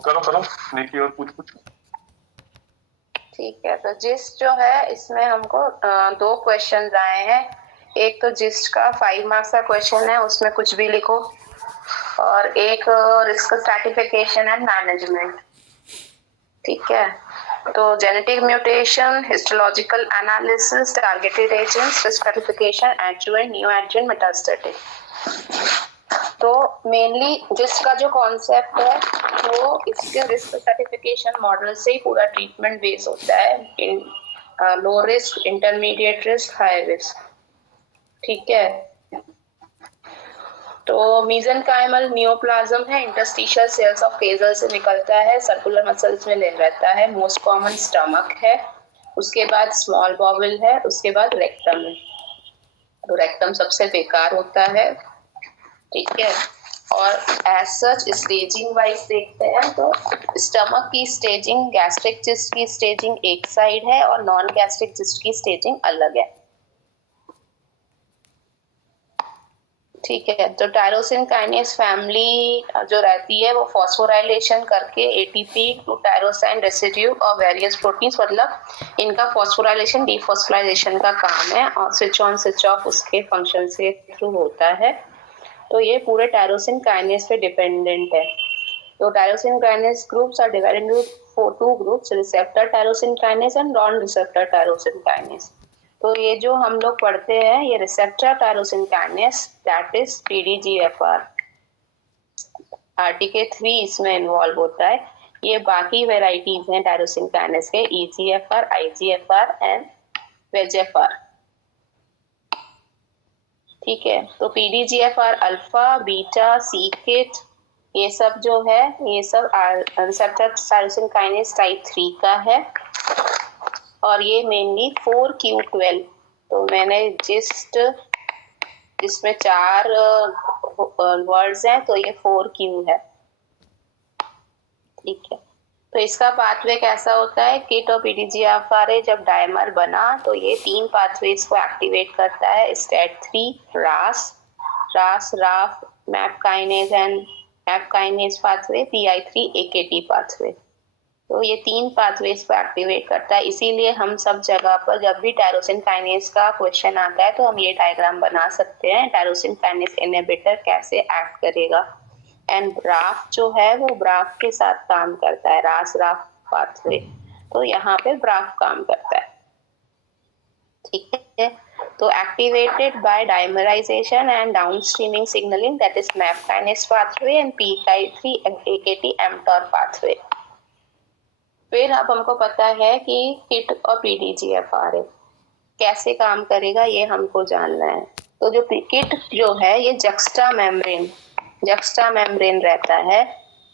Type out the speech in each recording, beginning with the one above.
करो करो निकी और पूछ पूछ। ठीक है, तो जिस्ट जो है इसमें हमको 2 क्वेश्चन आए हैं। एक तो जिस्ट का 5 मार्क्स का क्वेश्चन है, उसमें कुछ भी लिखो, और एक रिस्क स्ट्रैटिफिकेशन एंड मैनेजमेंट। ठीक है, तो genetic mutation, histological analysis, targeted agents, risk stratification, adjuvant, new adjuvant, metastatic. तो मेनली जिसका जो कॉन्सेप्ट है वो इसके रिस्क सर्टिफिकेशन मॉडल से ही पूरा ट्रीटमेंट बेस होता है, in low risk, intermediate risk, high risk. ठीक है, तो मीजेनकाइमल नियोप्लाज्म है, इंटरस्टिशियल सेल्स ऑफ केजल से निकलता है, सर्कुलर मसल्स में ले रहता है, मोस्ट कॉमन स्टमक है, उसके बाद स्मॉल बॉवल है, उसके बाद रेक्टम है। तो रेक्टम सबसे बेकार होता है। ठीक है, और एज सच स्टेजिंग वाइज देखते हैं तो स्टमक की स्टेजिंग, गैस्ट्रिक जिस्ट की स्टेजिंग एक साइड है और नॉन गैस्ट्रिक जिस्ट की स्टेजिंग अलग है। ठीक है, तो टायरोसिन काइनेस फैमिली जो रहती है वो फॉस्फोराइलेशन करके एटीपी टू टायरोसाइन रेसिड्यू और वेरियस प्रोटीन्स, मतलब इनका फॉस्फोराइलेशन डीफॉस्फोराइलेशन का काम है और स्विच ऑन स्विच ऑफ उसके फंक्शन से थ्रू होता है। तो ये पूरे टायरोसिन काइनेस पे डिपेंडेंट है। तो tyrosine kinase groups are divided into 2 groups, receptor tyrosine kinase and non receptor tyrosine kinase. तो ये जो हम लोग पढ़ते हैं ये receptor tyrosine kinase, that is PDGFR, RTK3 इसमें इन्वॉल्व होता है। ये बाकी वेराइटीज हैं टायरोसिन काइनेस के, EGFR, IGFR एंड VEGFR। ठीक है, तो PDGFR अल्फा, बीटा, C-KIT ये सब जो है ये सब रिसेप्टर टायरोसिन काइनेस टाइप 3 का है, और ये मेनली 4Q12। तो मैंने जिसमें 4 वर्ड्स हैं तो ये 4Q है। ठीक है, तो इसका पाथवे कैसा होता है, किट और PDGFR जब डायमर बना तो ये 3 पाथवेज को एक्टिवेट करता है, STAT3, RAF, MAP kinase and MAP kinase pathway, PI3 AKT pathway. तो ये 3 पाथवेज को एक्टिवेट करता है। इसीलिए हम सब जगह पर जब भी टायरोसिन काइनेज का क्वेश्चन आता है तो हम ये डायग्राम बना सकते हैं, टायरोसिन काइनेज इनहिबिटर कैसे एक्ट करेगा। एंड ब्राफ जो है वो ब्राफ के साथ काम करता है, RAF पाथवे, तो यहाँ पे ब्राफ काम करता है। ठीक है, तो activated by dimerisation and downstreaming signalling, that is MAP kinase pathway and PI3 AKT mTOR pathway. फिर अब हमको पता है कि किट और PDGFR कैसे काम करेगा ये हमको जानना है। तो जो किट जो है ये जक्स्टा मेम्ब्रेन रहता है,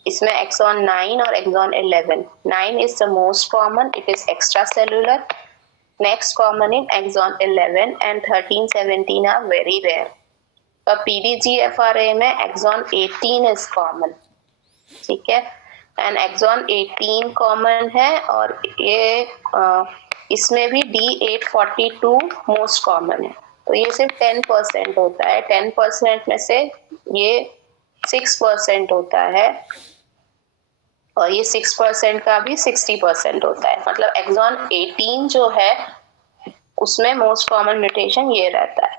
इसमें एक्सॉन 9 और exon 11। 9 is the most common, it is extra cellular, next common in exon 11 and 13, 17 are very rare. पर PDGFR में एक्सॉन 18 इज कॉमन। ठीक है, एंड एक्सॉन 18 कॉमन है, और ये इसमें भी D842 मोस्ट कॉमन है। तो ये सिर्फ 10% होता है, 10% में से ये 6% होता है, और ये 6% का भी 60% होता है। मतलब एक्सॉन 18 जो है उसमें मोस्ट कॉमन म्यूटेशन ये रहता है।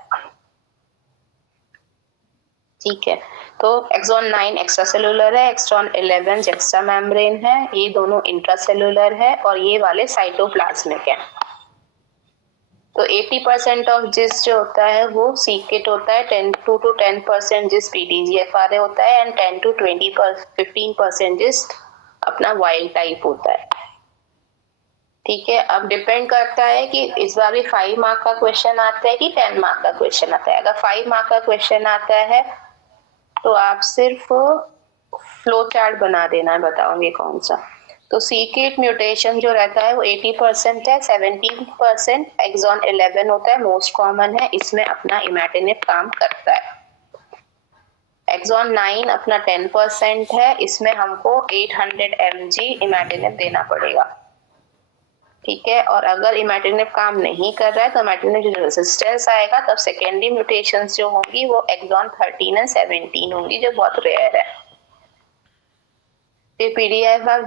ठीक है, तो एक्सॉन 9 एक्स्ट्रा सेलुलर है, एक्सॉन 11 जेक्स्ट्रा मेम्ब्रेन है, ये दोनों इंट्रासेलुलर है, और ये वाले साइटोप्लाज्मिक है। तो 80% ऑफ जिस जो होता है वो C-KIT होता है, 10 to 10% जिस PDGFR होता है, एंड 10 to 15% जिस अपना वाइल्ड टाइप होता है। ठीक है, अब डिपेंड करता है कि इस बार भी 5 मार्क का क्वेश्चन आता है कि 10 मार्क का क्वेश्चन आता है। अगर 5 मार्क का क्वेश्चन आता है तो आप सिर्फ फ्लो चार्ट बना देना, बताऊंगी कौन सा। तो C-KIT म्यूटेशन जो रहता है वो 80% है, 17% एक्सॉन 11 होता है, मोस्ट कॉमन है, इसमें अपना इमैटिनिब काम करता है। एक्सॉन 9 अपना 10% है, इसमें हमको 800 mg इमैटिनिब देना पड़ेगा। ठीक है, और अगर इमैटिनिब काम नहीं कर रहा है तो इमैटिनिब जो रेजिस्टेंस आएगा तब सेकेंडरी म्यूटेशंस जो होंगी वो एक्सॉन 13 एंड 17 होंगी, जो बहुत रेयर है। फिर पीडीएफआर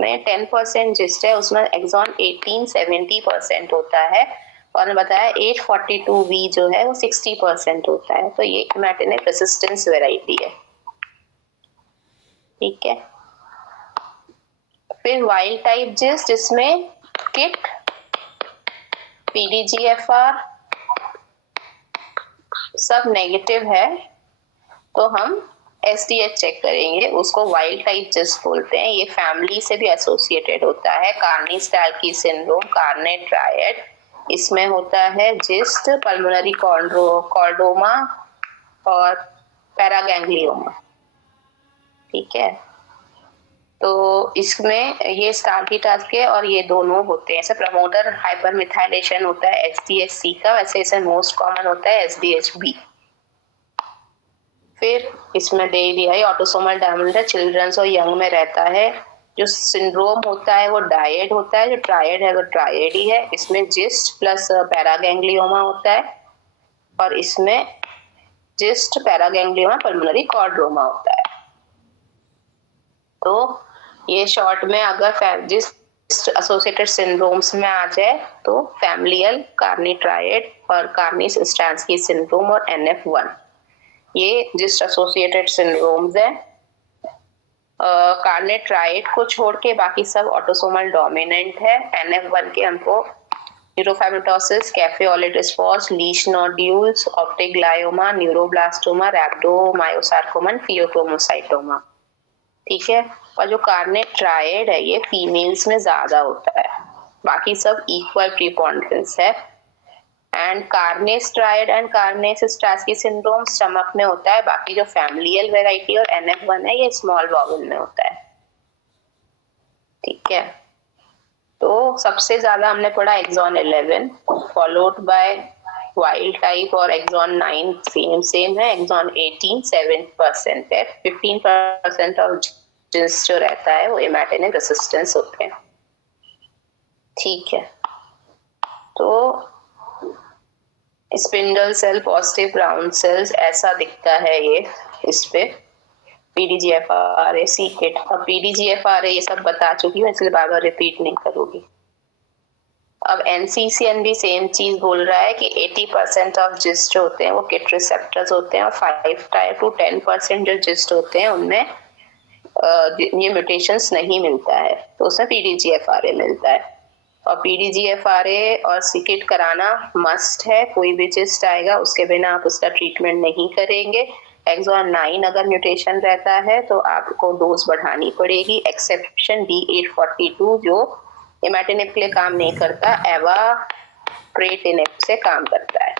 में 10% जिस्ट है, उसमें एक्सॉन 18 70% होता है, और ने बताया 842V जो है वो 60% होता है। तो ये इमैटिनिब रेसिस्टेंस वेराइटी है, ठीक है। फिर वाइल्ड टाइप जिस्ट, जिसमें किट, पीडीजीएफआर सब नेगेटिव है, तो हम एसडीएच चेक करेंगे, उसको वाइल्ड टाइप जिस्ट बोलते हैं। ये फैमिली से भी एसोसिएटेड होता है, कार्नी-स्टाल्की सिंड्रोम, कार्नेट ट्रायड, इसमें होता है जिस्ट, पल्मोनरी कॉर्डोमा और पैरागैंग्लियोमा, ठीक है। तो इसमें ये स्टार्की टास्क है और ये दोनों होते हैं। ऐसे प्रमोटर हाइपरमिथाइलेशन होता है एसडीएच-सी का, वैसे इसे मोस्ट कॉमन होता है एसडीएच-बी। फिर इसमें दे दिया है ऑटोसोमल डोमिनेंट है, चिल्ड्रंस और यंग में रहता है। जो सिंड्रोम होता है वो डायड होता है, जो ट्रायड है वो ट्रायड ही है। इसमें जिस्ट प्लस पैरागैंग्लियोमा होता है, और इसमें जिस्ट पैरागैंग्लियोमा पल्मोनरी कॉर्डोमा होता है। तो ये शॉर्ट में अगर जिस्ट एसोसिएटेड सिंड्रोम्स में आ जाए तो फैमिलियल, कार्नी ट्रायड और कार्नी-स्टाल्की सिंड्रोम और NF1, ये जिस्ट एसोसिएटेड सिंड्रोम्स है। कार्नेट ट्रायड को छोड़ के बाकी सब ऑटोसोमल डोमिनेंट है। NF1 के हमको neurofibrosis, cafe au lait spots, Lisch nodules, optic glioma, neuroblastoma, rhabdomyosarcoma, pheochromocytoma, ठीक है। और जो कार्नेट ट्रायड है ये फीमेल्स में ज्यादा होता है, बाकी सब इक्वल प्रीपोंडेंस है। And Carney's triad and Carney Stratakis syndrome stomach में होता है, बाकी जो फैमिलियल वेराइटी और NF1 है ये स्मॉल बॉवल में होता है, ठीक है। तो सबसे ज्यादा हमने पढ़ा exon 11, followed by wild type और एक्सॉन 9 सेम है। एक्सॉन 18 7% है, 15% ऑफ जिस्ट जो रहता है वो इमैटिनिब रेसिस्टेंस होते हैं, ठीक है। तो spindle cell positive brown cells ऐसा दिखता है ये इस पे। पीडीजीएफआर है, सी किट, अब पीडीजीएफआर है ये सब बता चुकी हूँ इसलिए बार बार रिपीट नहीं करूंगी। अब एनसीसीएन भी सेम चीज बोल रहा है कि 80% ऑफ जिस्ट होते हैं वो किट रिसेप्टर्स होते हैं, और 5 to 10% जो जिस्ट होते हैं उनमें ये म्यूटेशंस नहीं मिलता है, तो उसमें पीडीजीएफआर मिलता है। और पीडीजीएफआरए और सिकिट कराना मस्ट है, कोई भी जिस्ट आएगा उसके बिना आप उसका ट्रीटमेंट नहीं करेंगे। एक्सॉन 9 अगर म्यूटेशन रहता है तो आपको डोज बढ़ानी पड़ेगी। एक्सेप्शन D842 जो इमैटिनिब के लिए काम नहीं करता, एवाप्रेटिनिब से काम करता है,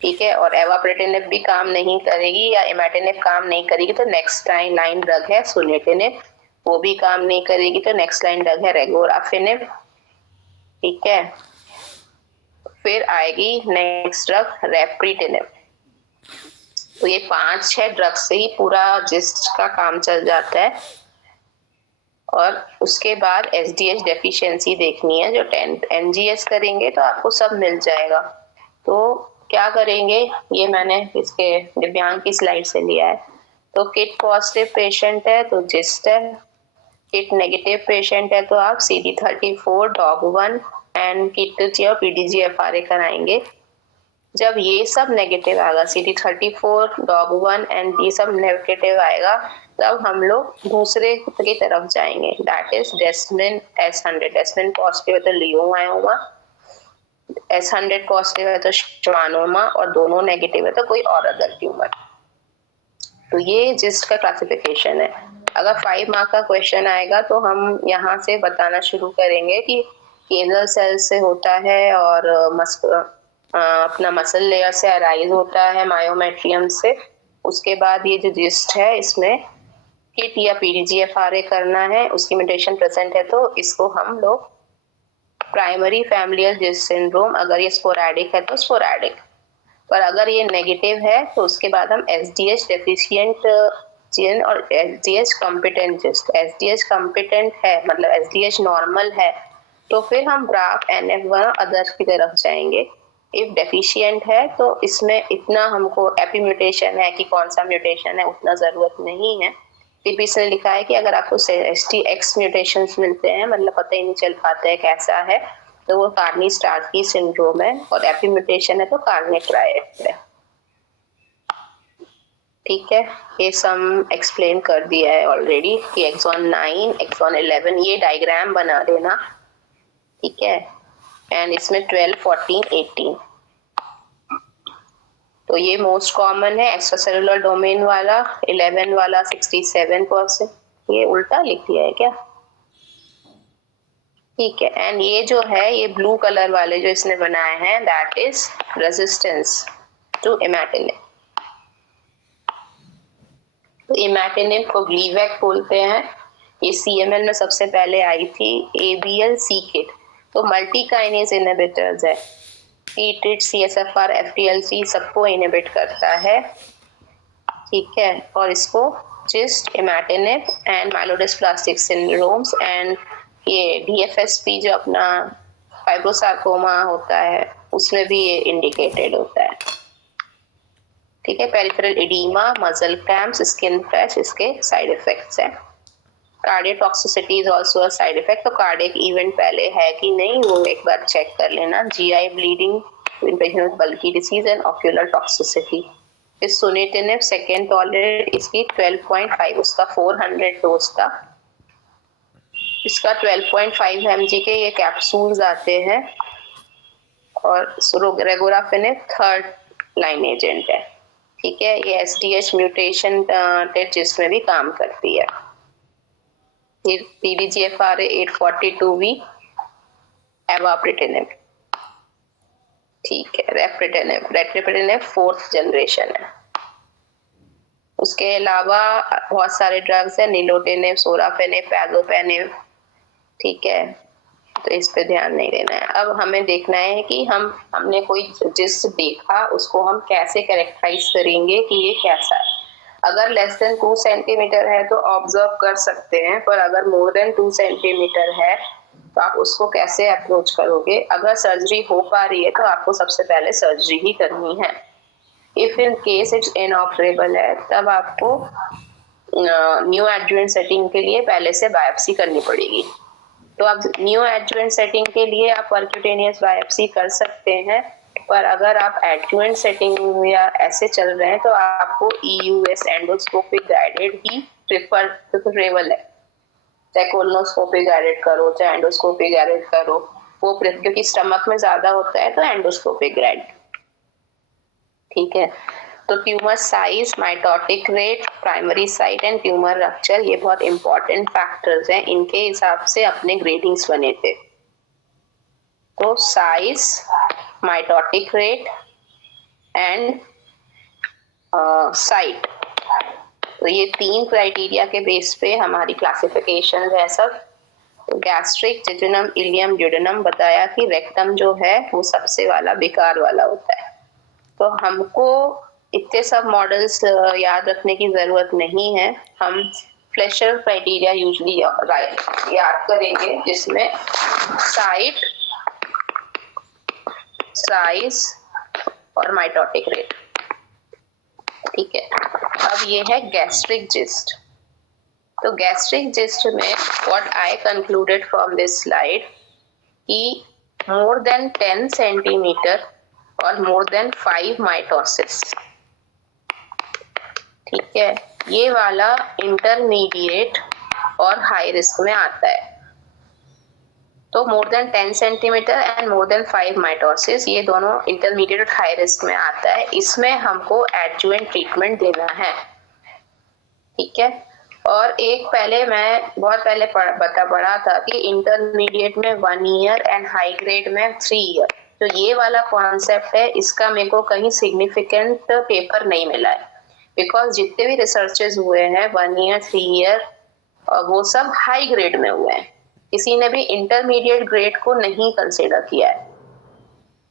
ठीक है। और एवाप्रेटिनिब भी काम नहीं करेगी या इमैटिनिब काम नहीं करेगी तो नेक्स्ट लाइन ड्रग है सुनिटिनिब, वो भी काम नहीं करेगी तो नेक्स्ट लाइन ड्रग है रेगोराफिनिब, ठीक है। फिर आएगी नेक्स्ट ड्रग रेप्रीटिनिब। तो ये 5-6 ड्रग से ही पूरा जिस्ट का काम चल जाता है। और उसके बाद एसडीएच डेफिशिएंसी देखनी है, जो 10 एनजीएस करेंगे तो आपको सब मिल जाएगा। तो क्या करेंगे, ये मैंने इसके दिव्यांग की स्लाइड से लिया है। तो किट पॉजिटिव पेशेंट है तो जिस्ट है, किट नेगेटिव पेशेंट है तो आप CD34 DOG1 एंड किट और पीडीजीएफआरए कराएंगे। जब ये सब नेगेटिव आएगा, CD34 DOG1 एंड ये सब नेगेटिव आएगा, तब हम लोग दूसरे की तरफ जाएंगे, that is desmin S100। Desmin positive है तो लियोमायोमा, S100 पॉजिटिव है तो श्वानोमा, और दोनों नेगेटिव है तो कोई और अदर ट्यूमर। तो ये जिस्ट का क्लासिफिकेशन है। अगर 5 मार्क का क्वेश्चन आएगा तो हम यहाँ से बताना शुरू करेंगे कि केजल सेल से होता है और अपना मसल लेयर से अराइज होता है मायोमेट्रियम से। उसके बाद ये जो जिस्ट है इसमें किट या पीडीजीएफआरए करना है, उसकी म्यूटेशन प्रेजेंट है तो इसको हम लोग प्राइमरी फैमिलियल जिस्ट सिंड्रोम, अगर ये स्पोरैडिक है तो स्पोरैडिक, पर अगर ये नेगेटिव है तो उसके बाद हम एसडीएच डेफिशिएंट जिन और SDH competent gist. SDH competent है मतलब एसडीएच नॉर्मल है तो फिर हम ब्राफ NF1 अदर्स की तरफ जाएंगे। इफ डेफिशिएंट है तो इसमें इतना हमको एपी म्यूटेशन है कि कौन सा म्यूटेशन है उतना जरूरत नहीं है, टीपीस ने लिखा है कि अगर आपको STX म्यूटेशंस मिलते हैं, मतलब पता ही नहीं चल पाता है कैसा है, तो वो कार्नी-स्टार्की सिंड्रोम है, और एपी म्यूटेशन है तो कार्नी ट्रायड है। ठीक है, ये सम एक्सप्लेन कर दिया है ऑलरेडी कि एक्सॉन 9, एक्सॉन 11, ये डायग्राम बना देना। ठीक है, एंड इसमें 12, 14, 18, तो ये मोस्ट कॉमन है एक्स्ट्रा सेलुलर डोमेन वाला, 11 वाला 67%। ये उल्टा लिख दिया है क्या? ठीक है, एंड ये जो है, ये ब्लू कलर वाले जो इसने बनाए हैं, that is resistance to imatinib. तो इमैटिनिब को ग्लीवैक बोलते हैं। ये CML में सबसे पहले आई थी, ABL-C किट। तो मल्टी काइनेज इनहिबिटर्स है, TIT, CSF-R, FTLC सबको इनहिबिट करता है। ठीक है, और इसको gist, imatinib and myelodysplastic syndromes and ये DFSP जो अपना फाइब्रोसार्कोमा होता है उसमें भी ये इंडिकेटेड होता है। ठीक है, peripheral oedema, muscle cramps, skin rash इसके साइड इफेक्ट्स हैं। Cardiotoxicity is also a side effect. तो कार्डियक इवेंट पहले है कि नहीं वो एक बार चेक कर लेना। GI bleeding in patient with bulky disease and ocular toxicity. इस सुनिटिनिब सेकेंड टॉलरेट इसकी 12.5, उसका 400 डोज था, इसका 12.5 mg के ये कैप्सूल्स आते हैं, और रेगोराफेनिब थर्ड लाइन एजेंट है। ठीक है, ये SDH म्यूटेशन टेस्ट में भी काम करती है। फिर PDGFR 842V, एवाप्रिटिनिब। ठीक है, रेट्रिपिनिब फोर्थ जनरेशन है। उसके अलावा बहुत सारे ड्रग्स है, निलोटिनिब, सोराफेनिब, पैजोपेनिब। ठीक है, तो इस पे ध्यान नहीं देना है। अब हमें देखना है कि हमने कोई जिस देखा उसको हम कैसे कैरेक्टराइज करेंगे कि ये कैसा है। अगर लेस देन 2 सेंटीमीटर है तो ऑब्जर्व कर सकते हैं, पर अगर मोर देन 2 सेंटीमीटर है तो आप उसको कैसे अप्रोच करोगे? अगर सर्जरी हो पा रही है तो आपको सबसे पहले सर्जरी ही करनी है। इफ इन केस इट्स इनऑपरेबल है तब आपको न्यू एडजुवेंट सेटिंग के लिए पहले से बायोप्सी करनी पड़ेगी। तो अब न्यू एडजुवेंट सेटिंग के लिए आप परक्यूटेनियस बायोप्सी कर सकते हैं, पर अगर आप एडजुवेंट सेटिंग या ऐसे चल रहे हैं तो आपको EUS एंडोस्कोपिक गाइडेड ही प्रेफरेबल है। चाहे कोलोनोस्कोपी गाइडेड करो, चाहे एंडोस्कोपी गाइडेड करो, वो क्योंकि स्टमक में ज्यादा होता है तो एंडोस्कोपिक गाइड। ठीक है, तो tumour size, mitotic rate, primary site and tumour rupture, ये बहुत इंपॉर्टेंट फैक्टर्स हैं, इनके हिसाब से अपने ग्रेडिंग्स बने थे। तो size, mitotic rate and site, तो ये 3 क्राइटेरिया के बेस पे हमारी क्लासिफिकेशन है सब। तो गैस्ट्रिक, जेजुनम, इलियम, ड्यूडेनम बताया कि रेक्टम जो है वो सबसे वाला बेकार वाला होता है। तो हमको इतने सब मॉडल्स याद रखने की जरूरत नहीं है, हम फ्लेशर क्राइटेरिया यूजुअली याद करेंगे, जिसमें साइट, साइज और माइटोटिक रेट। ठीक है, अब ये है गैस्ट्रिक जिस्ट। तो गैस्ट्रिक जिस्ट में what I concluded from this slide कि मोर देन 10 सेंटीमीटर और मोर देन 5 माइटोसिस। ठीक है, ये वाला इंटरमीडिएट और हाई रिस्क में आता है। तो more than 10 centimetre and more than 5 mitosis, ये दोनों इंटरमीडिएट और हाई रिस्क में आता है। इसमें हमको एडजुवेंट ट्रीटमेंट देना है। ठीक है, और एक पहले मैं बहुत पहले पढ़ा था कि इंटरमीडिएट में 1 ईयर एंड हाई ग्रेड में 3 ईयर। तो ये वाला कॉन्सेप्ट है, इसका मेरे को कहीं सिग्निफिकेंट पेपर नहीं मिला है, बिकॉज जितने भी रिसर्चेस हुए हैं 1 ईयर 3 ईयर वो सब हाई ग्रेड में हुए हैं, किसी ने भी इंटरमीडिएट ग्रेड को नहीं कंसिडर किया है।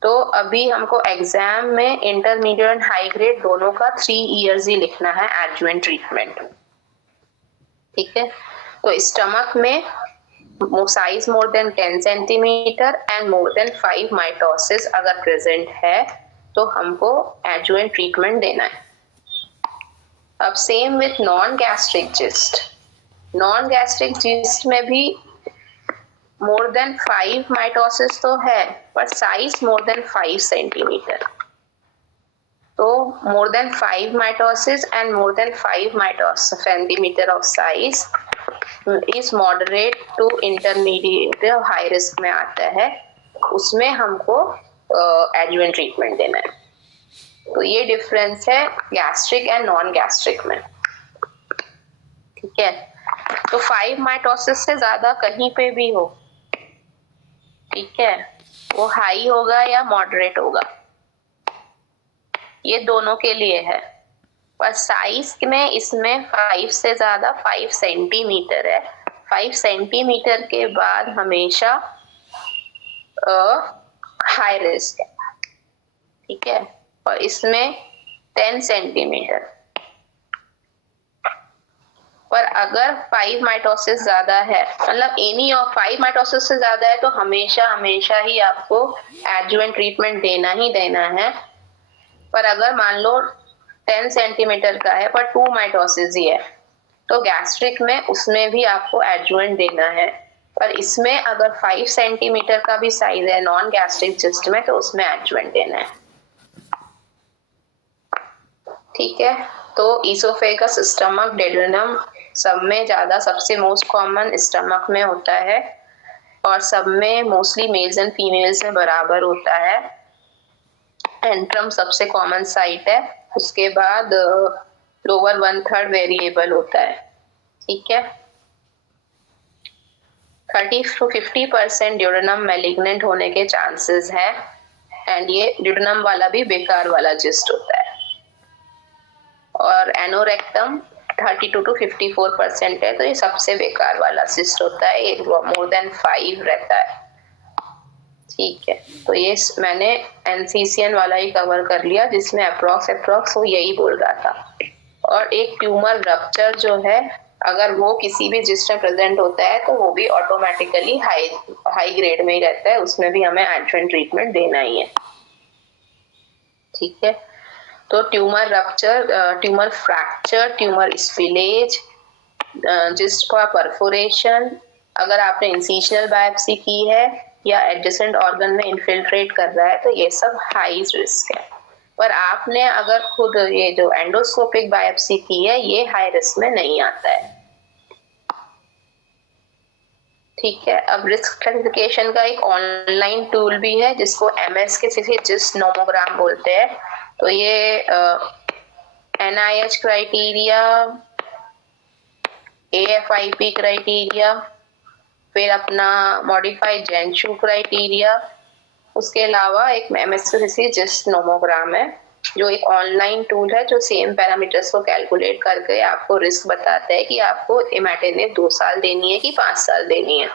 तो अभी हमको एग्जाम में इंटरमीडिएट एंड हाई ग्रेड दोनों का 3 ईयर्स ही लिखना है एडजुवेंट ट्रीटमेंट। ठीक है, तो स्टमक में size more than 10 centimetre and more than 5 mitosis अगर प्रेजेंट है तो हमको एडजुवेंट ट्रीटमेंट देना है। अब same with non gastric gist, non gastric gist में भी मोर देन 5 माइटोसिस तो है, पर साइज मोर देन 5 सेंटीमीटर। तो more than 5 mitosis and more than 5 centimeter of size is moderate to intermediate high risk में आता है, उसमें हमको एडजुवेंट ट्रीटमेंट देना है। तो ये डिफरेंस है गैस्ट्रिक एंड नॉन गैस्ट्रिक में, ठीक है। तो 5 माइटोसिस से ज्यादा कहीं पे भी हो, ठीक है, वो हाई होगा या मॉडरेट होगा, ये दोनों के लिए है। पर साइज में इसमें 5 से ज्यादा 5 सेंटीमीटर है, 5 सेंटीमीटर के बाद हमेशा हाई रिस्क है, ठीक है। और इसमें 10 सेंटीमीटर। पर अगर 5 माइटोसिस ज्यादा है, मतलब एनी ऑफ 5 माइटोसिस से ज्यादा है, तो हमेशा ही आपको एडजुवेंट ट्रीटमेंट देना ही देना है। पर अगर मान लो 10 सेंटीमीटर का है पर 2 माइटोसिस ही है, तो गैस्ट्रिक में उसमें भी आपको एडजुवेंट देना है। पर इसमें अगर 5 सेंटीमीटर का भी साइज है नॉन गैस्ट्रिक जिस्ट में, तो उसमें एडजुवेंट देना है, ठीक है। तो ईसोफेगस, स्टमक, डेड्यूनम सब में ज्यादा, सबसे मोस्ट कॉमन स्टमक में होता है और सब में मोस्टली मेल्स एंड फीमेल्स में बराबर होता है। एंट्रम सबसे कॉमन साइट है, उसके बाद लोअर 1/3 वेरिएबल होता है, ठीक है। 30 to 50% ड्यूडेनम मैलिग्नेंट होने के चांसेस है, एंड ये ड्यूडेनम वाला भी बेकार वाला जिस्ट होता है। और एनोरेक्टम 32 to 54% है, तो ये सबसे बेकार वाला सिस्ट होता है, ये मोर देन 5 रहता है, ठीक है। तो ये मैंने एनसीसीएन वाला ही कवर कर लिया, जिसमें अप्रॉक्स वो यही बोल रहा था। और एक ट्यूमर रप्चर जो है, अगर वो किसी भी जिस्ट में प्रेजेंट होता है, तो वो भी ऑटोमेटिकली हाई ग्रेड में ही रहता है, उसमें भी हमें एडजुवेंट ट्रीटमेंट देना ही है, ठीक है। तो tumour rupture, tumour fracture, tumour spillage, gist का परफोरेशन, अगर आपने इंसिशनल बायोप्सी की है या एडजेसेंट ऑर्गन में इन्फिल्ट्रेट कर रहा है, तो ये सब हाई रिस्क है। पर आपने अगर खुद ये जो एंडोस्कोपिक बायोप्सी की है, ये हाई रिस्क में नहीं आता है, ठीक है। अब रिस्क क्लासिफिकेशन का एक ऑनलाइन टूल भी है, जिसको MS के सिर्फ जिस्ट नोमोग्राम बोलते हैं। तो ये NIH क्राइटेरिया, AFIP क्राइटेरिया, फिर अपना मॉडिफाइड जेंशू क्राइटेरिया, उसके अलावा एक MSCC जिस्ट नोमोग्राम है, जो एक ऑनलाइन टूल है, जो सेम पैरामीटर्स को कैलकुलेट करके आपको रिस्क बताता है कि आपको इमैटिनिब 2 साल देनी है कि 5 साल देनी है,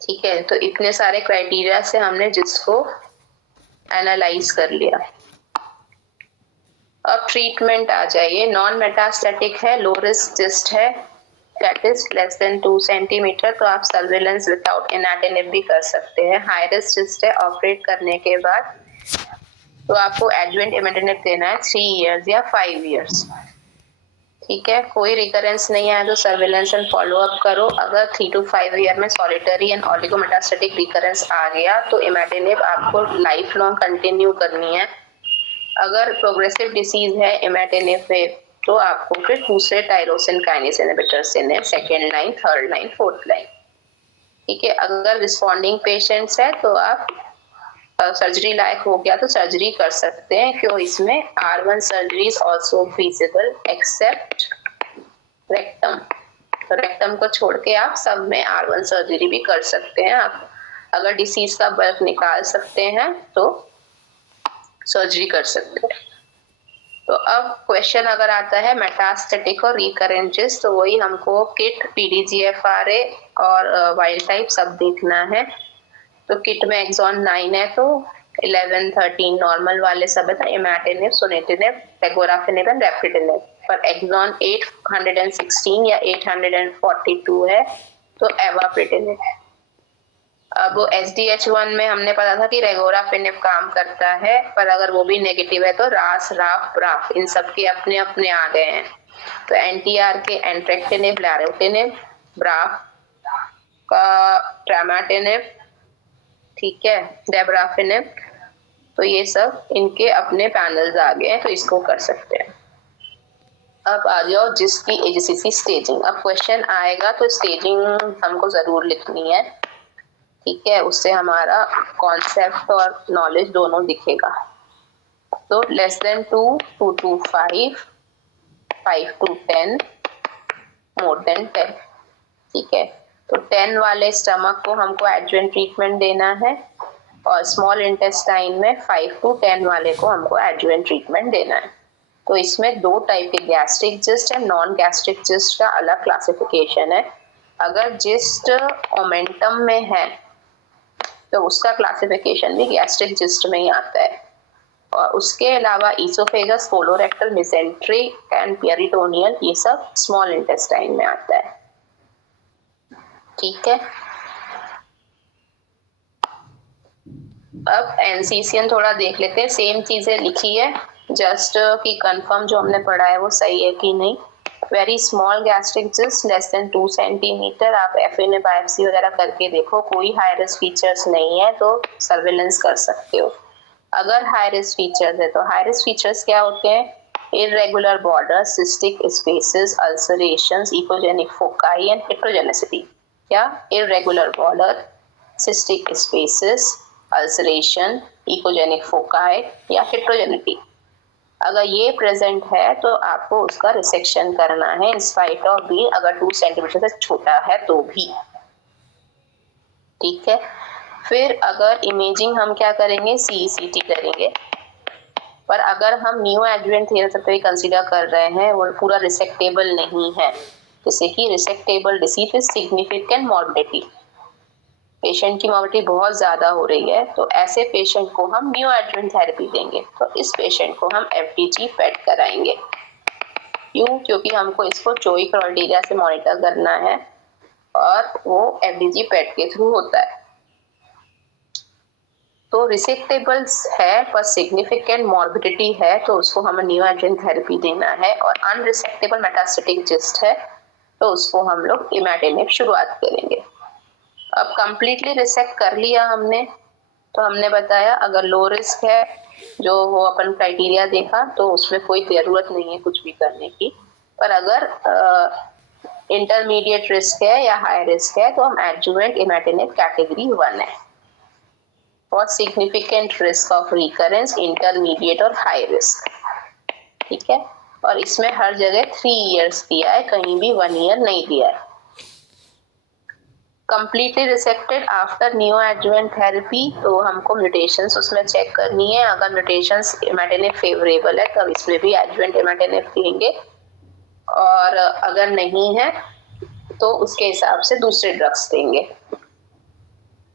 ठीक है। तो इतने सारे क्राइटेरिया से हमने जिसको एनालाइज कर लिया। अब ट्रीटमेंट आ जाइए। नॉन मेटास्टेटिक है, लो रिस्क जिस्ट है, that is less than 2 centimetre, तो आप सर्विलेंस विदाउट इमैटिनिब भी कर सकते हैं। हाई रिस्क जिस्ट है, ऑपरेट करने के बाद तो आपको एडजुवेंट इमैटिनिब देना है 3 इयर्स या 5 इयर्स, ठीक है। कोई रिकरेंस नहीं आया तो सर्विलेंस एंड फॉलो अप करो। अगर 3 to 5 ईयर में सॉलिटरी एंड ऑलिगोमेटास्टेटिक रिकरेंस आ गया, तो इमैटिनिब आपको लाइफ लॉन्ग कंटिन्यू करनी है। अगर प्रोग्रेसिव डिसीज है इमैटिनिब पे, तो आपको फिर दूसरे टायरोसिन काइनेस इनहिबिटर्स देने हैं, 2nd line, 3rd line, 4th line, ठीक है। अगर रिस्पॉन्डिंग पेशेंट्स है, तो आप सर्जरी लायक हो गया तो सर्जरी कर सकते हैं, क्यों इसमें R1 surgery is also feasible except rectum. Rectum को छोड़ के आप सब में R1 सर्जरी भी कर सकते हैं। आप अगर डिसीज का बल्क निकाल सकते हैं तो सर्जरी कर सकते हैं। तो अब क्वेश्चन अगर आता है मेटास्टेटिक और रिकरेंट जिस्ट, तो वही हमको किट, PDGFRA और वाइल्ड टाइप सब देखना है। तो किट में एक्सॉन 9 है, तो 11, 13 नॉर्मल वाले सब है, इमैटिनिब, सुनेटिनिब, पेगोराफिनिब एंड रेफ्रिटिनिब। पर एक्सॉन 816 या 842 है, तो एवाप्रिटिनिब। अब SDH1 में हमने पता था कि रेगोराफिनिब काम करता है, पर अगर वो भी नेगेटिव है तो रास, राफ, ब्राफ इन सब के अपने अपने आ गए हैं। तो NTR के एंट्रेक्टिनिब, लैरोटिनिब, ब्राफ का ट्रामाटिनिब, ठीक है, डेब्राफिनिब, तो ये सब इनके अपने पैनल्स आ गए हैं, तो इसको कर सकते हैं। अब आ जाओ जिसकी AGCC स्टेजिंग। अब क्वेश्चन आएगा तो स्टेजिंग हमको जरूर लिखनी है, ठीक है, उससे हमारा कॉन्सेप्ट और नॉलेज दोनों दिखेगा। तो less than 2, 2 to 5, 5 to 10, more than 10, ठीक है। तो 10 वाले स्टमक को हमको एडजुवेंट ट्रीटमेंट देना है और स्मॉल इंटेस्टाइन में 5 to 10 वाले को हमको एडजुवेंट ट्रीटमेंट देना है। तो इसमें दो टाइप के गैस्ट्रिक जिस्ट है, नॉन गैस्ट्रिक जिस्ट का अलग क्लासिफिकेशन है। अगर जिस्ट ओमेंटम में है तो उसका क्लासिफिकेशन भी गैस्ट्रिक जिस्ट में ही आता है। और उसके अलावा oesophagus, colorectal, mesentery and peritoneal ये सब स्मॉल इंटेस्टाइन में आता है, ठीक है। अब NCCN थोड़ा देख लेते हैं, सेम चीजें लिखी है, जस्ट कि कंफर्म जो हमने पढ़ा है वो सही है कि नहीं। Very small gastric gist less than 2 centimetre, आप FNA बायोप्सी वगैरह करके देखो, कोई हाई रिस्क फीचर्स नहीं है तो सर्विलेंस कर सकते हो। अगर हाई रिस्क फीचर्स है तो हाई रिस्क फीचर्स क्या होते हैं? Irregular border, cystic spaces, ulcerations, echogenic foci and heterogeneity. क्या? Irregular border, cystic spaces, ulceration, echogenic foci या हेटेरोजेनिटी। अगर ये प्रेजेंट है तो आपको उसका रिसेक्शन करना है इन स्पाइट ऑफ बी, अगर 2 सेंटीमीटर से छोटा है तो भी, ठीक है। फिर अगर इमेजिंग हम क्या करेंगे? CECT करेंगे। पर अगर हम न्यू एडजुवेंट थेरेपी कंसीडर कर रहे हैं, वो पूरा रिसेक्टेबल नहीं है, जैसे कि resectable disease with significant morbidity, patient की मॉर्बिडिटी बहुत ज़्यादा हो रही है, तो ऐसे पेशेंट को हम न्यू एडजुवेंट थेरेपी देंगे। तो इस पेशेंट को हम FDG पेट कराएंगे। क्यों? क्योंकि हमको इसको चोई क्राइटेरिया से मॉनिटर करना है और वो FDG पेट के थ्रू होता है। तो रिसेक्टेबल्स है पर सिग्निफिकेंट मॉर्बिडिटी है तो उसको हमें न्यू एडजुवेंट थेरेपी देना है, और अनरिसेक्टेबल मेटास्टेटिक जिस्ट है तो उसको हम लोग इमैटिनिब शुरुआत करेंगे। अब कंप्लीटली रिसेक्ट कर लिया हमने, तो हमने बताया अगर लो रिस्क है, जो वो अपन क्राइटेरिया देखा, तो उसमें कोई ज़रूरत नहीं है कुछ भी करने की। पर अगर इंटरमीडिएट रिस्क है या हाई रिस्क है तो हम एडजुवेंट इमैटिनिब कैटेगरी 1 है। और significant risk of recurrence, intermediate और हाई रिस्क, ठीक है। और इसमें हर जगह 3 इयर्स दिया है, कहीं भी 1 ईयर नहीं दिया है। Completely resected after neoadjuvant therapy, तो हमको म्यूटेशंस उसमें चेक करनी है। अगर म्यूटेशंस इमैटिनिब फेवरेबल है तब इसमें भी एडजुवेंट इमैटिनिब देंगे, और अगर नहीं है तो उसके हिसाब से दूसरे ड्रग्स देंगे,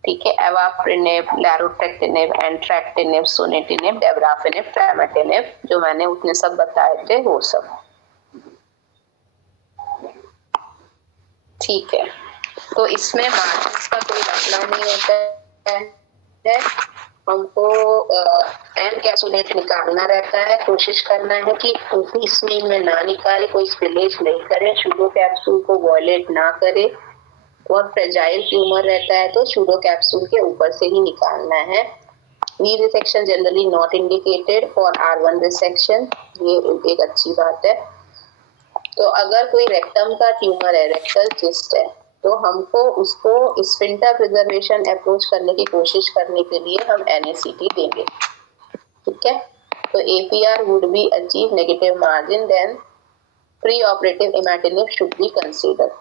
ठीक है। एवाप्रिनिब, लैरोटेक्टिनिब, एंट्रैक्टिनिब, सुनिटिनिब, डेब्राफिनिब, ट्रामाटिनिब, जो मैंने उतने सब बताए थे वो सब, ठीक है। तो इसमें मार्जिन्स का कोई मसला नहीं होता है, हमको एनकैप्सुलेट निकालना रहता है। कोशिश करना है कि इसमें में ना निकाले, कोई स्पिलेज नहीं करे, शूडो कैप्सूल को वॉयलेट ना करे। और फ्रेजाइल ट्यूमर रहता है तो शूडो कैप्सूल के ऊपर से ही निकालना है। V resection generally not indicated for R1 resection, ये एक अच्छी बात है। तो अगर कोई रेक्टम का ट्यूमर है, रेक्टल सिस्ट है, तो हमको उसको स्फिंक्टर प्रिजर्वेशन अप्रोच करने की कोशिश करने के लिए हम NACT देंगे, ठीक है। तो APR would be achieve negative margin, then pre-operative imatinib should be considered।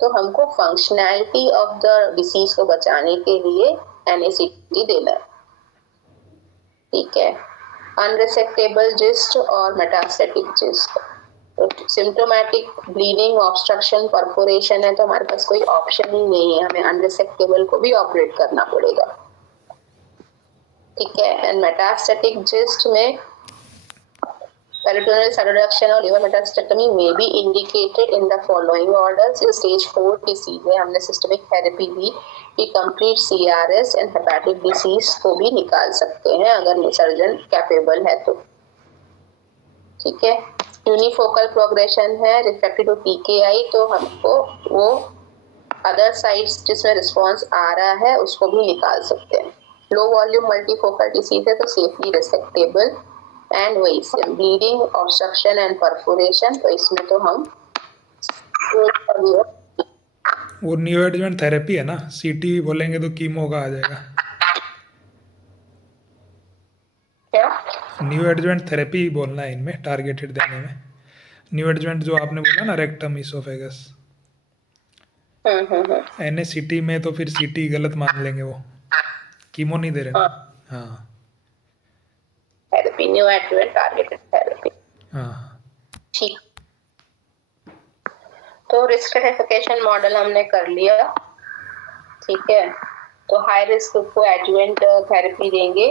तो हमको फंक्शनैलिटी ऑफ द डिसीज को बचाने के लिए NACT देना है, ठीक है। अनरिसेक्टेबल जिस्ट और मेटास्टेटिक जिस्ट, तो सिम्टोमेटिक ब्लीडिंग, ऑब्स्ट्रक्शन, परफोरेशन है तो हमारे पास कोई ऑप्शन ही नहीं है, हमें अनरिसेक्टेबल को भी ऑपरेट करना पड़ेगा, ठीक है। एंड मेटास्टेटिक जिस्ट में पेरिटोनियल साइटोडक्शन और liver metastasectomy may be indicated in the following orders। ये स्टेज 4 डिसीज है, हमने सिस्टमिक थेरेपी दी, कि complete CRS and hepatic disease को भी निकाल सकते हैं अगर सर्जन कैपेबल है तो। ठीक है, यूनिफोकल प्रोग्रेशन है रिफ्रैक्टेड टू PKI, तो हमको वो अदर साइड्स जिसमें रिस्पॉन्स आ रहा है उसको भी निकाल सकते हैं। लो वॉल्यूम मल्टीफोकल डिसीज है तो सेफली रिसेक्टेबल एंड वही से ब्लीडिंग, ऑब्स्ट्रक्शन एंड परफोरेशन, तो इसमें तो हम वो न्यू एडजमेंट थेरेपी है ना, CT बोलेंगे तो कीमो का आ जाएगा। क्या न्यू एडजमेंट थेरेपी बोलना है इनमें, टारगेटेड देने में। न्यू एडजमेंट जो आपने बोला ना, रेक्टम, इसोफेगस, NACT में तो फिर CT गलत मान लेंगे, वो कीमो नहीं दे रहे ना। हाँ therapy, new adjuvant targeted therapy. हाँ। ठीक, तो रिस्क स्ट्रेटिफिकेशन मॉडल हमने कर लिया। ठीक है, तो हाई रिस्क ग्रुप को एडजुवेंट थेरेपी देंगे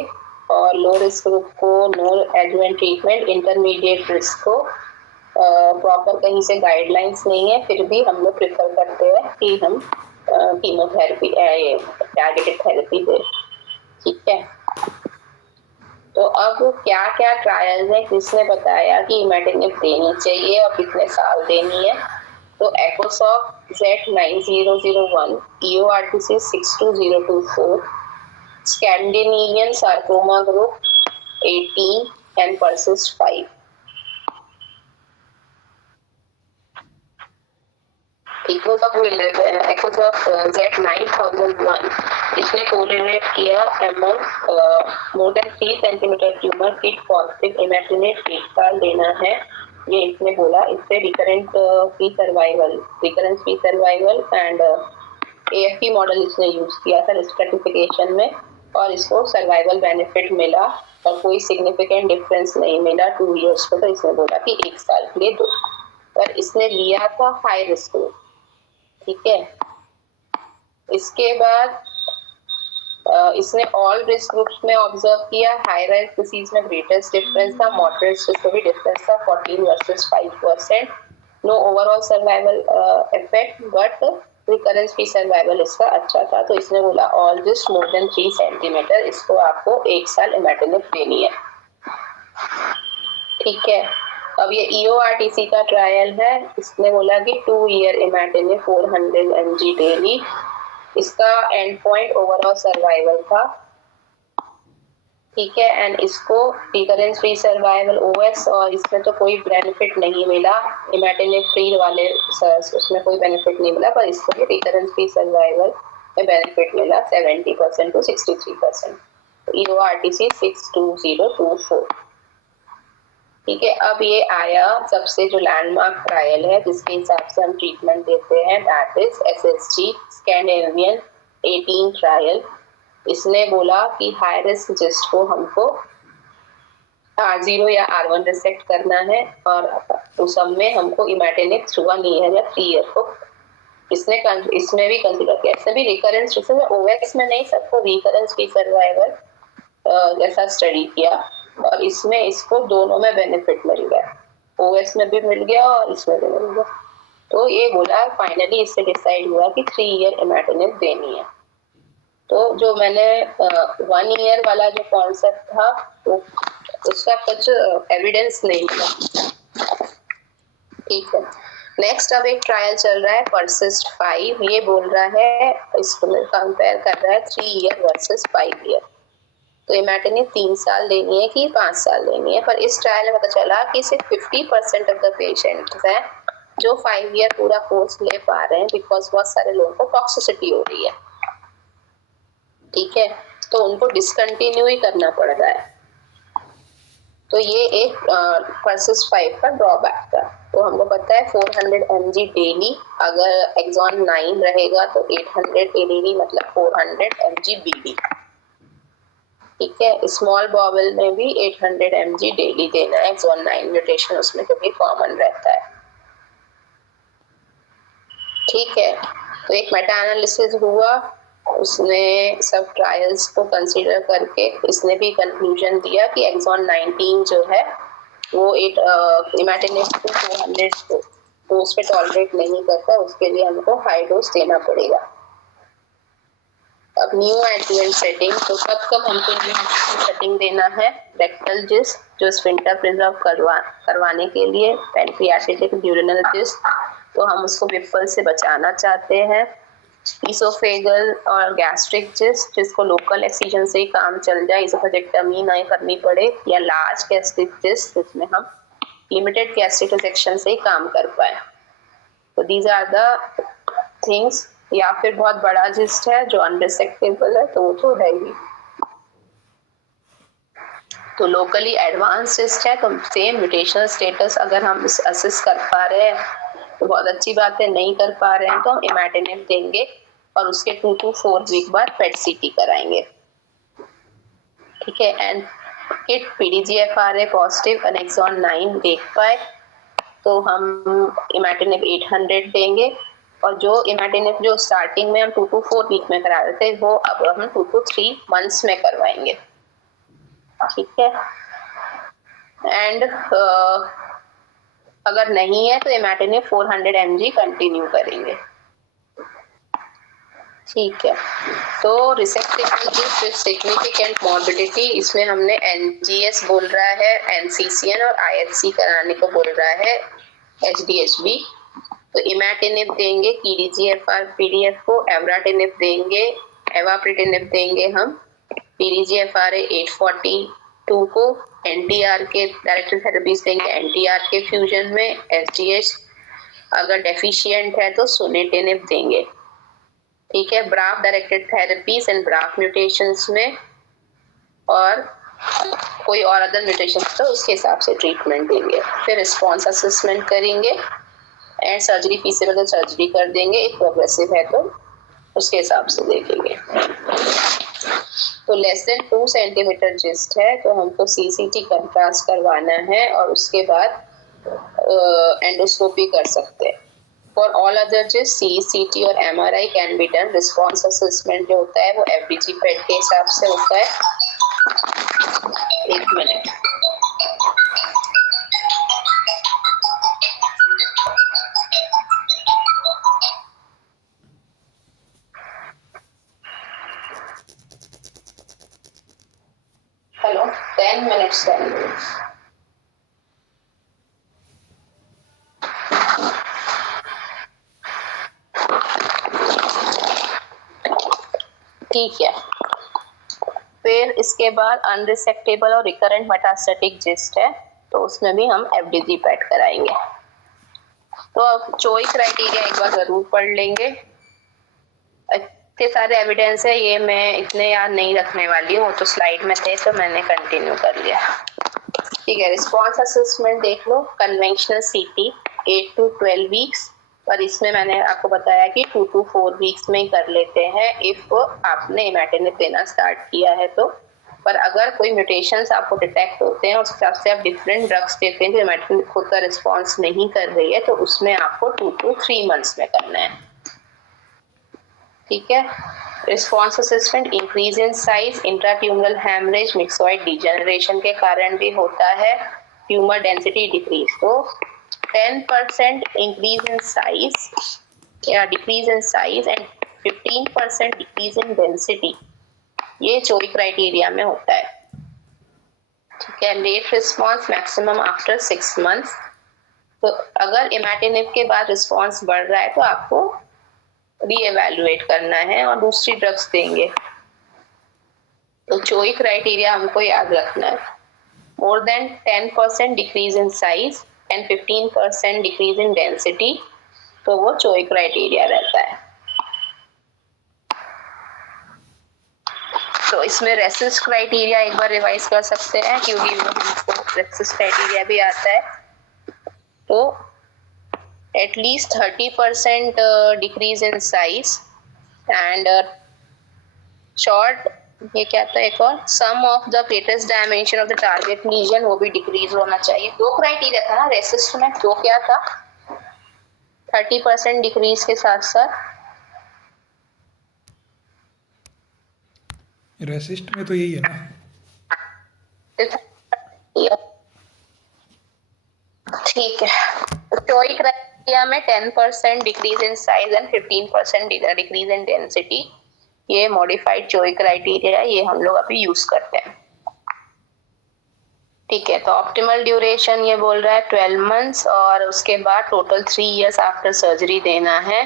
और लो रिस्क ग्रुप को no adjuvant treatment, intermediate risk को प्रॉपर कहीं से गाइडलाइंस नहीं है फिर भी हम लोग प्रेफर करते हैं कि हम कीमोथेरेपी टारगेटेड थेरेपी दें। ठीक है, तो अब क्या क्या ट्रायल्स है, किसने बताया कि इमेटिनिब देनी चाहिए और कितने साल देनी है। तो एकोसॉफ Z9001, EORTC 62024, Scandinavian sarcoma group 18 and persist 5। एकोसॉफ Z9001 इसने कोरिलेट किया अमंग मोर than 3 centimetre tumour kit positive इमेटिनिब 1 साल देना है, ये इसने बोला। इससे recurrence free survival and AFP model इसने यूज किया था स्ट्रेटिफिकेशन में, और इसको सर्वाइवल बेनिफिट मिला और कोई सिग्निफिकेंट डिफरेंस नहीं मिला 2 इयर्स पे, तो इसने बोला कि 1 साल के लिए दो। पर इसने लिया था हाई रिस्क ग्रुप। ठीक है, इसके बाद इसने ऑल रिस्क ग्रुप्स में ऑब्जर्व किया, हाई रिस्क डिसीज में ग्रेटेस्ट डिफरेंस था, मॉडरेट रिस्क में भी डिफरेंस था 14 versus 5%, no overall survival effect but recurrence free survival इसका अच्छा था। तो इसने बोला all this more than 3 centimetre, इसको आपको 1 साल इमेटिनिब देनी है। ठीक है, अब ये EORTC का ट्रायल है, इसने बोला कि 2 ईयर इमेटिनिब 400 mg डेली, इसका एंड पॉइंट ओवरऑल सर्वाइवल था। ठीक है, एंड इसको रिकरेंस फ्री सर्वाइवल OS और इसमें तो कोई बेनिफिट नहीं मिला, इमेटिनिब फ्री वाले उसमें कोई बेनिफिट नहीं मिला, पर इसको भी रिकरेंस फ्री सर्वाइवल में बेनिफिट मिला 70% to 63%। EORTC 62024। ठीक है, अब ये आया सबसे जो लैंडमार्क ट्रायल है जिसके हिसाब से हम ट्रीटमेंट देते हैं, that is SSG Scandinavian 18 trial. इसने बोला कि हाई रिस्क जिस्ट को हमको R0 या R1 रिसेक्ट करना है और उस सब में हमको इमेटिनिब थ्रू 1 ईयर या 3 ईयर को इसमें भी कंसीडर किया। इसमें भी रिकरेंस में OX में नहीं, सबको रिकरेंस फ्री सर्वाइवल जैसा स्टडी किया और इसमें इसको दोनों में बेनिफिट मिल गया, OS में भी मिल गया और इसमें भी मिल गया। तो ये बोला फाइनली इससे डिसाइड हुआ कि 3 ईयर इमेटिनिब देनी है। तो जो मैंने 1 ईयर वाला जो कॉन्सेप्ट था वो उसका कुछ एविडेंस नहीं था। ठीक है, नेक्स्ट अब एक ट्रायल चल रहा है पर्सिस्ट 5, ये बोल रहा है, इसको कंपेयर कर रहा है 3 ईयर वर्सेस 5 ईयर। तो इमेटिनिब 3 साल लेनी है कि 5 साल लेनी है, पर इस ट्रायल में पता चला कि सिर्फ 50% ऑफ द पेशेंट्स हैं जो 5 ईयर पूरा कोर्स ले पा रहे हैं, बिकॉज बहुत सारे लोगों को टॉक्सिसिटी हो रही है। ठीक है, तो उनको डिसकंटिन्यू ही करना पड़ रहा है। तो ये एक पर्सिस्ट 5 का ड्रॉबैक था। तो हमको पता है 400 mg डेली, अगर एक्सॉन 9 रहेगा तो 800 ADD मतलब 400 mg BD। ठीक है, स्मॉल बॉबल में भी 800 mg डेली देना है, एक्सॉन 9 म्यूटेशन उसमें कभी कॉमन रहता है। ठीक है, तो एक मेटा एनालिसिस हुआ, उसने सब ट्रायल्स को कंसीडर करके इसने भी कंक्लूजन दिया कि एक्सॉन 19 जो है वो इमेटिनिब को 400 डोज पे टॉलरेट नहीं करता, उसके लिए हमको हाई डोज देना पड़ेगा। अब न्यू एडजुवेंट सेटिंग, तो कब कब हमको न्यू एडजुवेंट सेटिंग देना है? रेक्टल जिस्ट जो स्फिंक्टर प्रिजर्व करवाने के लिए, पैनक्रियाटिक ड्यूरेनल जिस्ट तो हम उसको विफल से बचाना चाहते हैं, इसोफेगल और गैस्ट्रिक जिस्ट जिसको लोकल एक्सीजन से ही काम चल जाए, इसोफेजेक्टमी नहीं करनी पड़े, या लार्ज गैस्ट्रिक जिस्ट जिसमें हम लिमिटेड गैस्ट्रिक रिसेक्शन से ही काम कर पाए। तो दीज आर द थिंग्स। या फिर बहुत बड़ा जिस्ट है जो अनरिसेक्टेबल है तो वो तो है ही। तो लोकली एडवांस जिस्ट है तो सेम म्यूटेशनल स्टेटस अगर हम असेस कर पा रहे हैं तो बहुत अच्छी बात है, नहीं कर पा रहे हैं तो हम इमैटिनिब देंगे और उसके 2 to 4 वीक बाद पेट सीटी कराएंगे। ठीक है। एंड किट PDGFR पॉजिटिव एनेक्सॉन 9 देख पाए तो हम इमैटिनिब 800 देंगे, और जो इमैटिनिब जो स्टार्टिंग में हम 2 to 4 वीक में करा रहे थे वो अब हम 2 to 3 मंथ्स में करवाएंगे। ठीक है। एंड अगर नहीं है तो इमैटिनिब 400 mg कंटिन्यू करेंगे। ठीक है। तो resectable gist with significant morbidity, इसमें हमने NGS बोल रहा है, NCCN और IHC कराने को बोल रहा है, HDHB। तो इमैटिनिब देंगे, PDGFR PDF को, एवराटिनिब देंगे, एवाप्रिटिनिब देंगे हम, PDGFR 842 को, NTR के डायरेक्टेड थेरेपीज देंगे NTR के फ्यूजन में, SDH अगर डेफिशिएंट है तो सुनेटिनिब देंगे। ठीक है। ब्राफ डायरेक्टेड थेरेपीज एंड ब्राफ म्यूटेशंस में, और कोई और अदर म्यूटेशन तो उसके हिसाब से ट्रीटमेंट देंगे। फिर रिस्पॉन्स असेसमेंट करेंगे एंड सर्जरी फीसिबल तो सर्जरी कर देंगे, एक प्रोग्रेसिव है तो उसके हिसाब से देखेंगे। तो लेस देन 2 सेंटीमीटर जिस्ट है तो हमको CCT कंट्रास्ट करवाना है और उसके बाद एंडोस्कोपी कर सकते हैं। For all other gist CCT और MRI can be done. Response assessment जो होता है वो FDG पेट के हिसाब से होता है। 1 मिनट। Hello, 10 minutes, 10 minutes। ठीक है। फिर इसके बाद अनरिसेक्टेबल और रिकरेंट मेटास्टेटिक जिस्ट है तो उसमें भी हम FDG पैट कराएंगे। तो अब चोई क्राइटेरिया एक बार जरूर पढ़ लेंगे। इतने सारे एविडेंस है, ये मैं इतने याद नहीं रखने वाली हूँ, तो स्लाइड में थे तो मैंने कंटिन्यू कर लिया। ठीक है। रिस्पॉन्स असेसमेंट देख लो, कन्वेंशनल CT 8 to 12 वीक्स, और इसमें मैंने आपको बताया कि 2 to 4 वीक्स में ही कर लेते हैं इफ आपने इमैटिनिब देना स्टार्ट किया है तो। पर अगर कोई म्यूटेशंस आपको डिटेक्ट होते हैं उस हिसाब से आप डिफरेंट ड्रग्स देते हैं जो इमैटिनिब खुद का रिस्पॉन्स नहीं कर रही है तो उसमें आपको 2 to 3 मंथ्स में करना है। ठीक है। Response assessment, increase in size, intratumoral haemorrhage, myxoid degeneration के कारण भी होता है, ट्यूमर डेंसिटी डिक्रीज। तो 10% इंक्रीज इन साइज या decrease in size and 15% decrease in density, ये चोई क्राइटेरिया में होता है। ठीक है। Late response maximum after 6 months. तो अगर इमैटिनिब के बाद रिस्पॉन्स बढ़ रहा है तो आपको रीएवैल्यूएट करना है और दूसरी ड्रग्स देंगे। तो चोई क्राइटेरिया हमको याद रखना है, more than 10% decrease in size and 15% decrease in density, तो वो चोई क्राइटेरिया रहता है। तो इसमें रेसिस क्राइटेरिया एक बार रिवाइज कर सकते हैं क्योंकि वो हमको रेसिस क्राइटेरिया भी आता है। तो at least 30% decrease in size and short, ये क्या था एक और, sum of the greatest dimension of the target lesion वो भी डिक्रीज होना चाहिए। 2 क्राइटेरिया था ना रेसिस्ट में, तो क्या था 30% डिक्रीज के साथ साथ रेसिस्ट में तो यही है ना। ठीक है। चोई क्राइटेरिया में 10% decrease in size and 15% decrease in density, ये मॉडिफाइड चोई क्राइटेरिया ये हम लोग अभी यूज करते हैं। ठीक है, तो ऑप्टिमल ड्यूरेशन ये बोल रहा है 12 मंथ्स और उसके बाद टोटल 3 इयर्स आफ्टर सर्जरी देना है।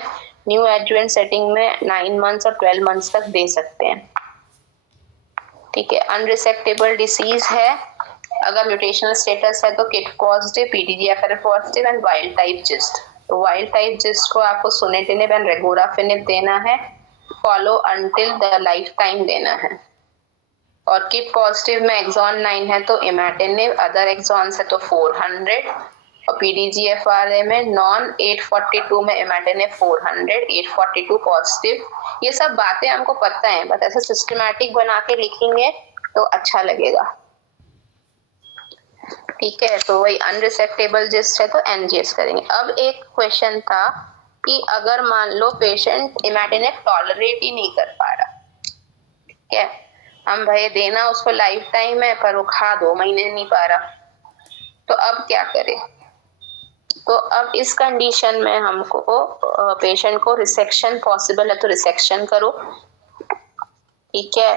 न्यू एडजुवेंट सेटिंग में 9 मंथ्स और 12 मंथ्स तक दे सकते हैं। ठीक है, अनरिसेक्टेबल डिसीज है, अगर म्यूटेशनल स्टेटस है तो kit positive, PDGFR positive and wild type GIST. तो वाइल्ड टाइप जिस्ट को आपको सुनेटिनिब एंड रेगोराफिनिब देना है, follow until the life time देना है। और किट पॉजिटिव में एक्सॉन 9 है तो इमैटिनिब, अदर एक्सॉन्स है तो 400 और पीडीजीएफआरए में नॉन 842 में इमैटिनिब 400, 842 पॉजिटिव। ये सब बातें हमको पता है, बट ऐसे सिस्टमैटिक बना के लिखेंगे तो अच्छा लगेगा। ठीक है, तो वही अनरिसेप्टेबल जिस्ट है तो एनजीएस करेंगे। अब एक क्वेश्चन था कि अगर मान लो पेशेंट इमैटिनिब टॉलरेट ही नहीं कर पा रहा, ठीक है, हम भाई देना उसको लाइफ टाइम है पर वो खा 2 महीने नहीं पा रहा, तो अब क्या करें? तो अब इस कंडीशन में हमको पेशेंट को रिसेक्शन पॉसिबल है तो रिसेक्शन करो, ठीक है,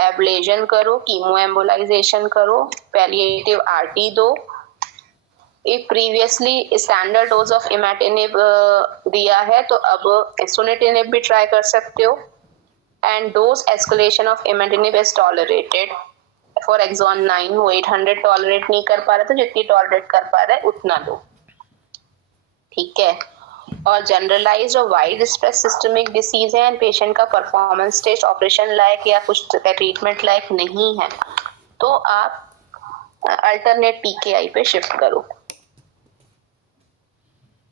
एब्लेजन करो, कीमो एम्बोलाइजेशन करो, पैलिएटिव आरटी दो। एक previously standard dose of imatinib दिया है तो अब सुनेटिनिब भी ट्राई कर सकते हो। And dose escalation of imatinib is tolerated for exon 9, वो 800 टॉलरेट नहीं कर पा रहा तो जितनी टॉलरेट कर पा रहा है उतना दो, ठीक है। और जनरलाइज्ड और वाइड स्प्रेड सिस्टमिक डिसीज है एंड पेशेंट का परफॉर्मेंस टेस्ट ऑपरेशन लायक या कुछ ट्रीटमेंट लायक नहीं है तो आप अल्टरनेट पीकेआई पे शिफ्ट करो।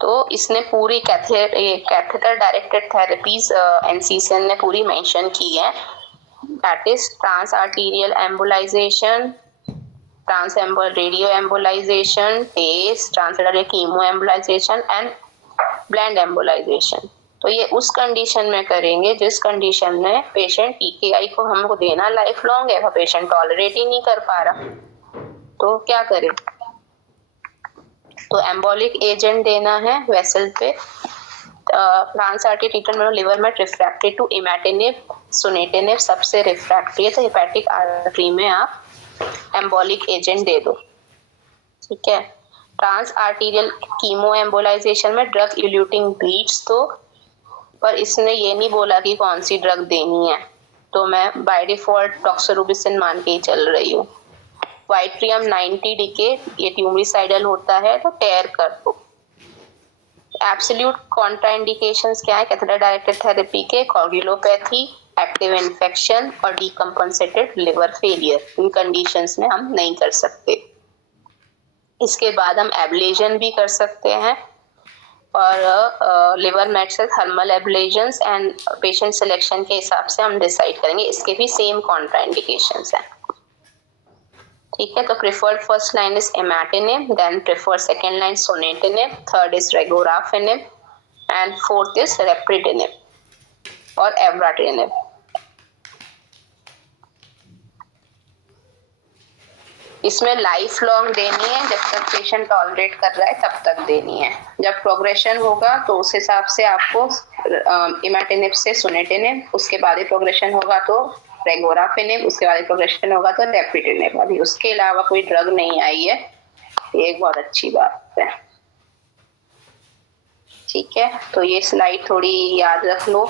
तो इसने पूरी कैथेटर डायरेक्टेड थेरेपीज एनसीसीएन ने पूरी मेंशन की है, that is trans arterial embolisation, trans radio embolisation, test, trans chemo embolisation and bland embolisation. तो ये उस कंडीशन में करेंगे जिस कंडीशन में पेशेंट पीकेआई को हमको देना लाइफ लॉन्ग है, पेशेंट टॉलरेट ही नहीं कर पा रहा, तो क्या करें? तो एम्बोलिक एजेंट देना है वेसल पे। ट्रांस आर्टरी ट्रीटमेंट लिवर में रिफ्रैक्टरी टू इमैटिनिब, सुनेटिनिब सबसे रिफ्रैक्टरी है तो हेपेटिक आर्टरी में आप एम्बोलिक एजेंट दे दो, ठीक है। ट्रांस आर्टीरियल कीमो एम्बोलाइजेशन में ड्रग इल्यूटिंग बीट्स दो, पर इसने ये नहीं बोला कि कौन सी ड्रग देनी है, तो मैं बाय डिफॉल्ट डॉक्सोरुबिसिन मान के ही चल रही हूँ। वाइट्रियम 90 डिके, ये ट्यूमरिसाइडल होता है तो टेयर कर दो। एब्सोल्यूट कॉन्ट्राइंडिकेशंस क्या है कैथेटर डायरेक्टेड थेरेपी के? कोगुलोपैथी, एक्टिव इन्फेक्शन और डीकम्पेंसेटेड लिवर फेलियर, इन कंडीशंस में हम नहीं कर सकते। इसके बाद हम एब्लेजन भी कर सकते हैं और लिवर मेट से थर्मल एब्लेजन्स एंड पेशेंट सिलेक्शन के हिसाब से हम डिसाइड करेंगे, इसके भी सेम कॉन्ट्राइंडिकेशंस हैं, ठीक है। तो preferred first line is imatinib, then preferred second line sunitinib, third is regorafenib and fourth is ripretinib और एवराटिनिब। इसमें लाइफ लॉन्ग देनी है, जब तक पेशेंट टॉलरेट कर रहा है तब तक देनी है। जब प्रोग्रेशन होगा तो उस हिसाब से आपको इमैटिनिब से सुनेटिनिब, उसके बाद ही प्रोग्रेशन होगा तो रेगोराफिनिब, उसके बाद प्रोग्रेशन होगा तो रेप्रिटिनिब। अभी उसके अलावा कोई ड्रग नहीं आई है, ये एक बहुत अच्छी बात है, ठीक है। तो ये स्लाइड थोड़ी याद रख लो।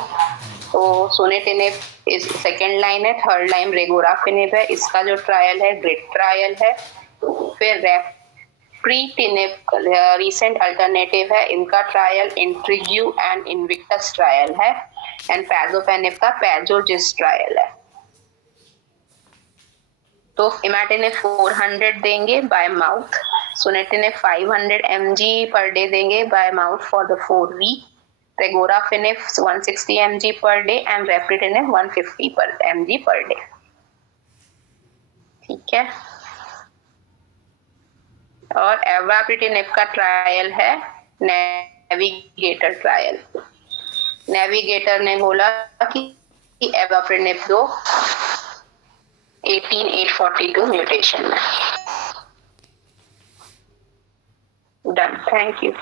तो सुनेटिनिब इस सेकेंड लाइन है, थर्ड लाइन रेगोराफिनिब है, इसका जो ट्रायल है ग्रिड ट्रायल है। फिर रेप्रिटिनिब रिसेंट अल्टरनेटिव है, इनका trial intrigue and invictus trial है एंड पैजोपेनिब का पैजोजिस ट्रायल है। तो इमैटिनिब 400 देंगे by mouth, sunitinib 500 mg per day देंगे by mouth for the 4 week, regorafenib 160 mg per day and ripretinib 150 mg per day, ठीक है। और एवराप्रिटिनिब का ट्रायल है नेविगेटर ट्रायल। नेविगेटर ने बोला कि एवराप्रिटिनिब दो 18842 म्यूटेशन में। Done, thank you.